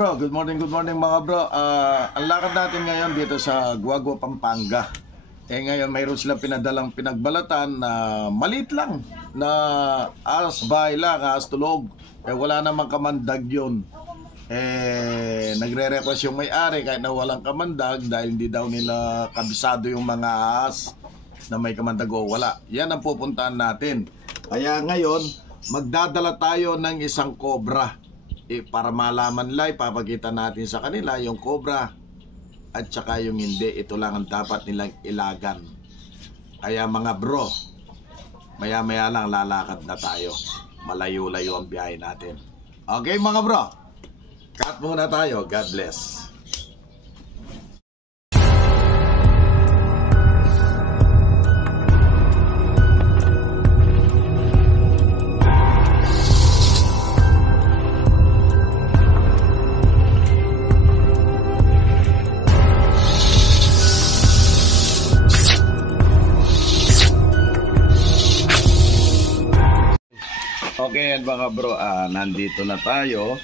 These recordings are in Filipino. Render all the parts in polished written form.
bro, good morning mga bro. Ang lakad natin ngayon dito sa Guagua, Pampanga. Ngayon mayroon silang pinadalang pinagbalatan na maliit lang na as bahay lang, as tulog. Wala namang kamandag yun. Nagre-request yung may-ari kahit na walang kamandag dahil hindi daw nila kabisado yung mga ahas na may kamandag o wala. Yan ang pupuntahan natin. Kaya ngayon, magdadala tayo ng isang cobra. Para malaman nila, ipapakita natin sa kanila yung cobra at saka yung hindi. Ito lang ang dapat nilang ilagan. Kaya mga bro, maya-maya lang lalakad na tayo. Malayo-layo ang biyahe natin. Okay mga bro, cut muna tayo. God bless. Okay yan mga bro, nandito na tayo.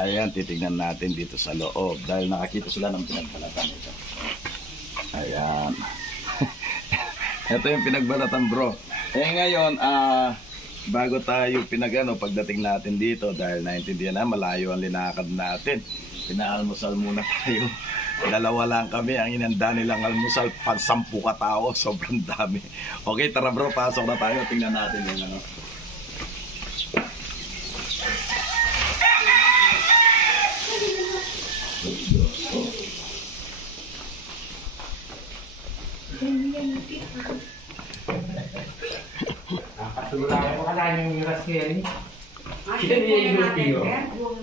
Ayan, titignan natin dito sa loob dahil nakakita sila ng pinagbalatan ito. Ayan. Ito yung pinagbalatan bro. Ngayon, bago tayo pagdating natin dito dahil naintindihan na malayo ang linakad natin, pinaalmusal muna tayo. Dalawa lang kami, ang inanda nilang almusal pag 10 katao, sobrang dami. Okay, tara bro, pasok na tayo, tingnan natin yung ano. Kapatulang ko ka yung raspberry.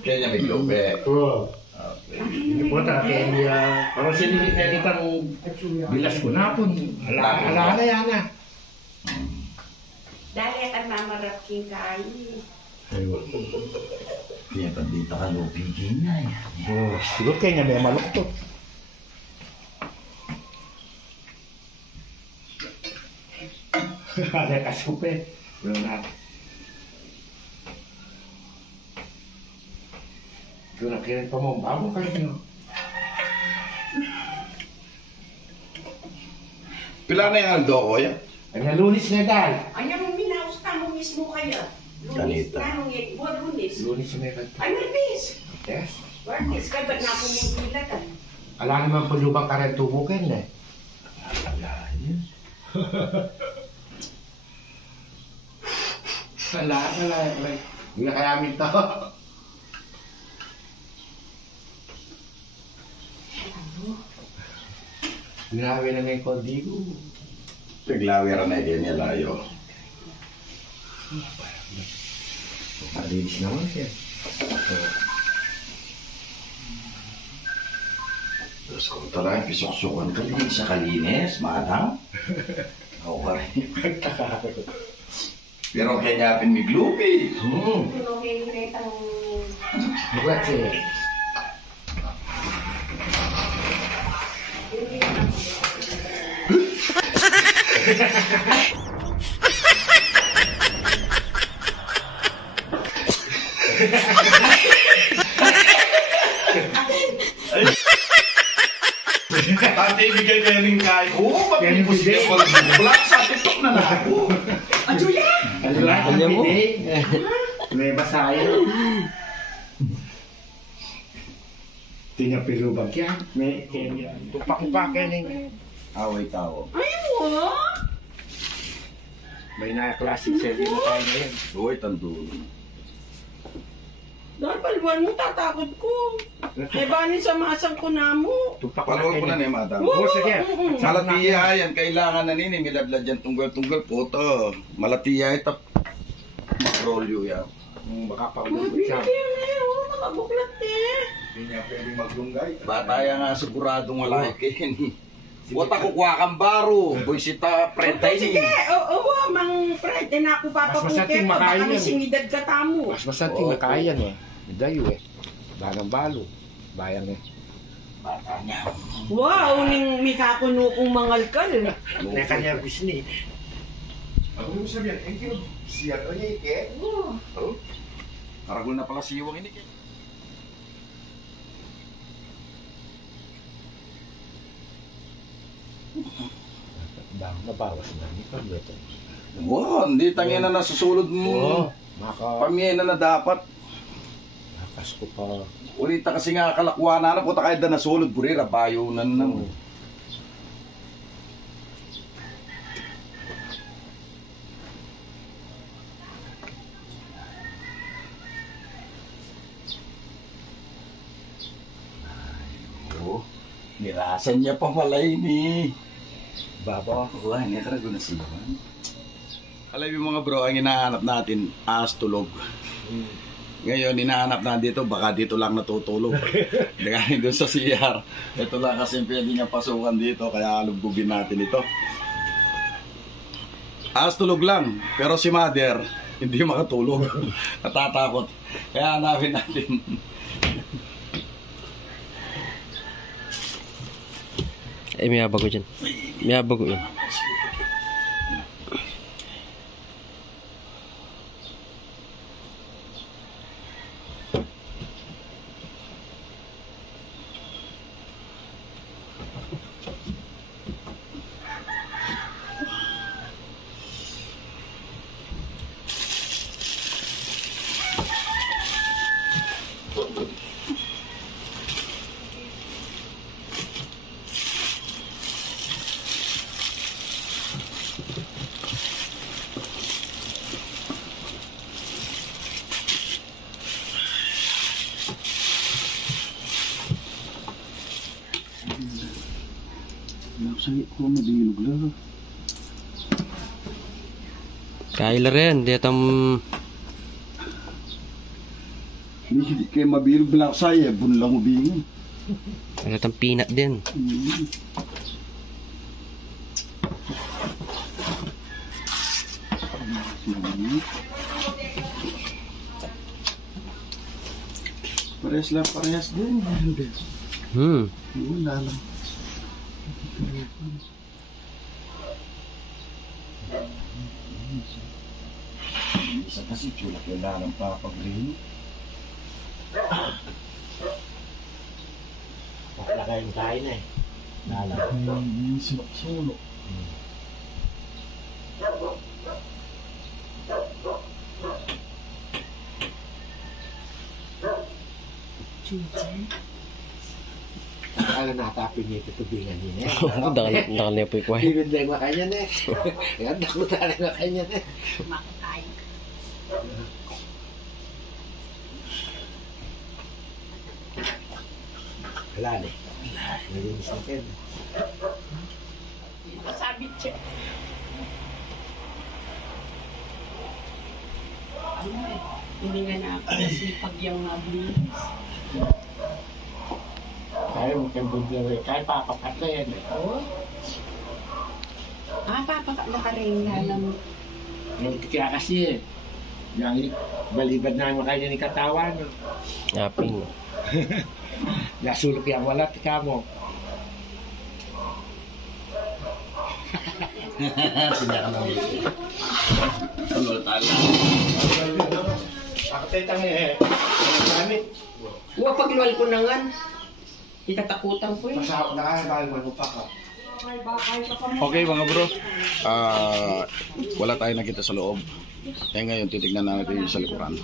Kaya may lupe. Oo. Hindi po kaya parang sinilip na bilas ko na po. Ala yan na. Dali at mamarap king kain. Ayun. Kaya dito ka lupigin na yan. Oo. Siguro kaya nga may malok to. Ada kasupe. Belum nak. Gue nak kirim pemombamu kali ini. Pila na yung aldo ko yan? Hanya Lunis na dal. Anya mong minaus ka mo mismo kaya. Lunis, Kanita. nanong yan. Buwan lunis. Lunis na dal. Ay, martis. Yes. Martis, kaya ba't na ako mong bilatan? Alam naman po lubang karen tubukin eh. Alaya. Ala. Hindi na kaya amin to. Grabe na may kodigo. Piglawera na yan niya layo. Malinis naman siya. Diyos ko talaga, pisok-sukan ka din sa kalinis, madam. Oo ka rin. Pero kaya pinmiglupi. Tulungin na itang... Bukat siya. Tante, bigay kayo ng kain. Oo, pag-ibigay ko lang. Black sa TikTok na na ako. Ajuya! Alam mo? May basayan. Tingnan pilubag yan. May kenya. Tupak-tupakin eh. Away tao. Ay mo! May na-classic selling na tayo ngayon. Uy, tandun. Dahil paluan mo, tatakot ko. Eh, bani sa masang ko na mo. Paluwag ko na niya, madam. Oo, sige. Malatiya yan. Kailangan na nini. Miladlad yan tunggal-tunggal po to. Malatiya ito. Makrolyo yan. Baka pa Mabili siya. yan eh. Oo, nakabuklat eh. Hindi niya pwede maglunggay. Bata yan nga siguradong wala kayo. Wata kukuha kang baro. Buisita prentay Sige, oo, mang Fred, na ako papapuke masating ko. Baka makain may yan. singidad ka tamo. Mas masanting na kaya yan eh. Dayo eh. Bagang balo. Bayan eh. bata niya. Wow, ning may kakuno kong mangalkal. Na kanya bisni. Ano mo sabihin? Ang kino siya to niya ike? Oh. Oh. Karagol na pala siwang ini. Nabawas na nito. Wow, hindi tangin na nasusulod mo. Pamiyena na dapat. Nakas ko pa. Ulita kasi nga kalakwa na puta kahit na nasulod purira bayo na nang. Nirasan niya pa pala ini. Baba. Wah, ini talaga na siya. Alam mo mga bro, ang hinahanap natin, as tulog. Ngayon, hinahanap na dito, baka dito lang natutulog. Dahil doon sa CR. Ito lang kasi pwede niya pasukan dito, kaya lubugin natin ito. As tulog lang, pero si mother, hindi makatulog. Natatakot. Kaya hanapin natin. May abago dyan. May abago yun. Sakit ko, madilog lang. Kaila rin. Di atam... Hindi kayo mabilog lang saya, bun lang ubingin. Wala tang peanut din. Parehas lang, parehas din. Wala lang. Isa kasi tulak yung lang papag-rin. Wala kayong kain eh. Lala. Sulok-sulok. Kala natapin niya ito tubingan niya eh. Dakal niya po yung kwahe. Hindi yung makanya eh. Kaya nakutan ang makanya eh. Wala eh. Nalinis natin. Sabit siya. Hindi nga na ako nasipag yung mabilis. Kaya mo kayong buntiyo eh. Kaya papakat na yan eh. Papakat na ka rin alam. Kaya kasi eh. Yung balibad na yung kanya ni katawan. Yaping. Nasulok yung wala, tika mo. Sinaka lang dito. Ano tala? Ako tayo tangi eh. Gamit. Huwag pagluwal ko na nga. Itatakutan ko eh. Masahap na kaya dahil manupa ka. Okay mga bro, wala tayo nakita sa loob. Kaya ngayon titignan natin yung sa likuran.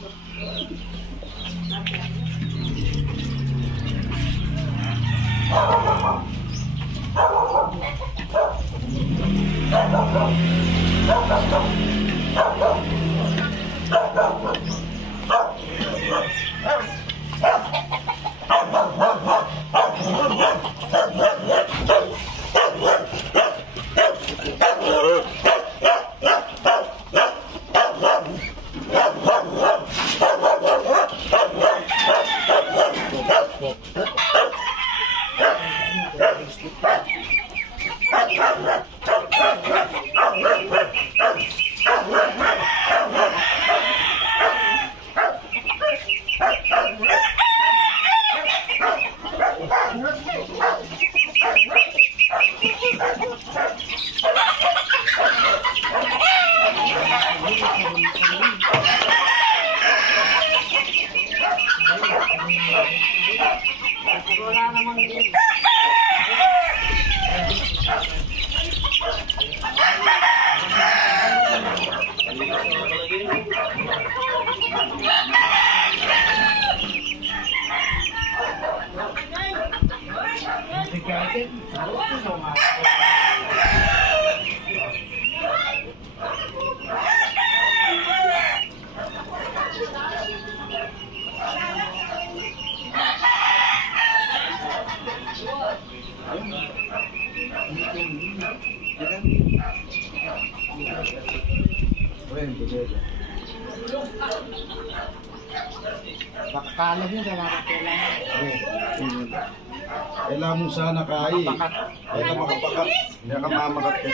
rin, pwede. Pakakalag yun, kailangan. Kailangan mo sana kai. Kailangan makapakat. Hindi ka mamakat ka.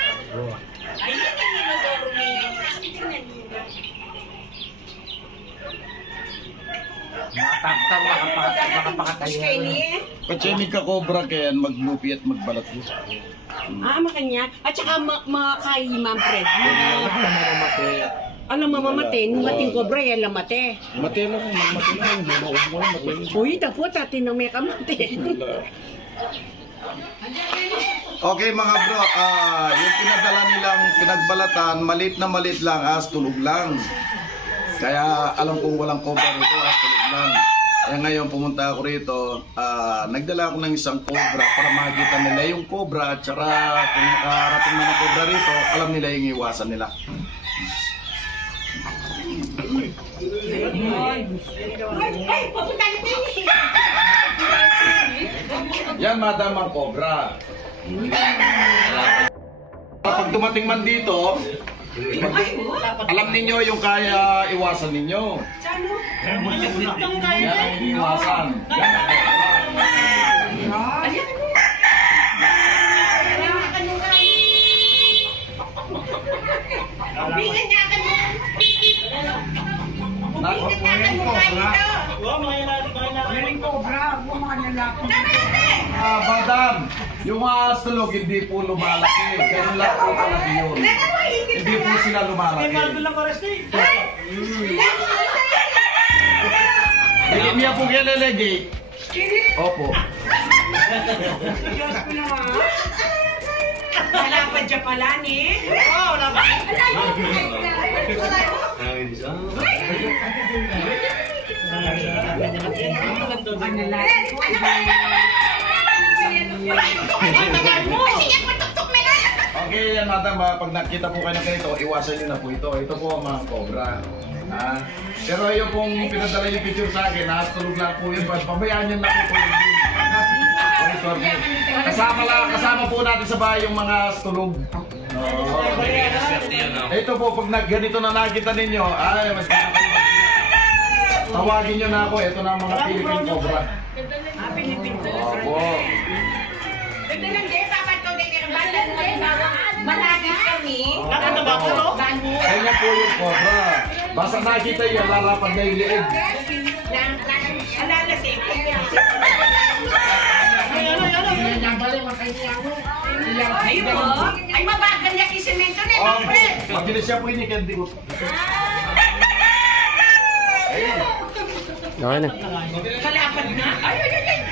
Makapakatayo. Pachenik ka cobra kaya maglupi at magbalat mo. Makanya. At saka makay, Ma'am Fred. Alam mo mamatin, mating kobra yan lamate. Mati lang, magmati lang. Bumaog mo lang, mati. Uy, dapo, tatin na may kamate. Okay mga bro, yung pinadala nilang pinagbalatan, malit na malit lang, tulog lang. Kaya alam kong walang cobra rito, tulog lang. Kaya ngayon pumunta ako rito, nagdala ako ng isang cobra para makita nila yung cobra at saka kung makarating na ng cobra rito, alam nila yung iwasan nila. Yan madam ang cobra. Pag dumating man dito, alam ninyo yung kaya iwasan ninyo. Yan ang iwasan. Yan ang madam, yung mga astrolog hindi po lumalaki. Ganun lang po kalaki yun. Hindi po sila lumalaki. Hindi niya po kilelegi. Opo. Wala pa dyan pala ni. Wala pa. Okay, yan madam, pag nakita po kayo ng ganito, iwasan nyo na po ito. Ito po ang mga cobra. Pero yung pong pinadala yung picture sa akin, tulog lang po yun. Pabayaan nyo na po tulog din. Kasama po natin sa bahay yung mga tulog. Ito po, pag ganito na nakita ninyo, tawagin nyo na ako. Ito na ang mga Philippine Cobra. Philippine Opo. Malagis kami. Kanya po yung cobra. Basta nakita yun, lalapad na yung liig. Alalasing. Ay, mabagal niya kisimento na Oh, mabilis siya po yun, hindi ko. Okay na. Kalapad na. Ay, ay, ay, ay.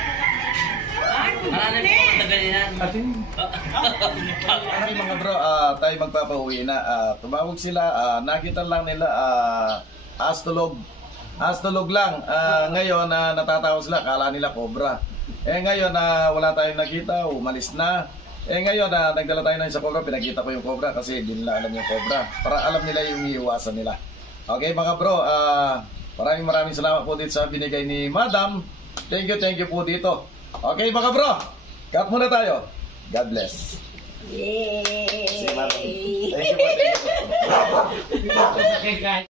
Okay mga bro, tayo magpapauwi na. Tumawag sila, nakita lang nila astolog. Astolog lang. Ngayon natatawa sila, kala nila cobra. Ngayon wala tayong nakita, umalis na. Ngayon nagdala tayo ng isa cobra, pinakita ko yung cobra kasi hindi nila alam yung cobra. Para alam nila yung iiwasan nila. Okay mga bro, maraming salamat po dito sa binigay ni Madam. Thank you po dito. Okay mga bro, cut muna tayo. God bless. Yay! Thank you po.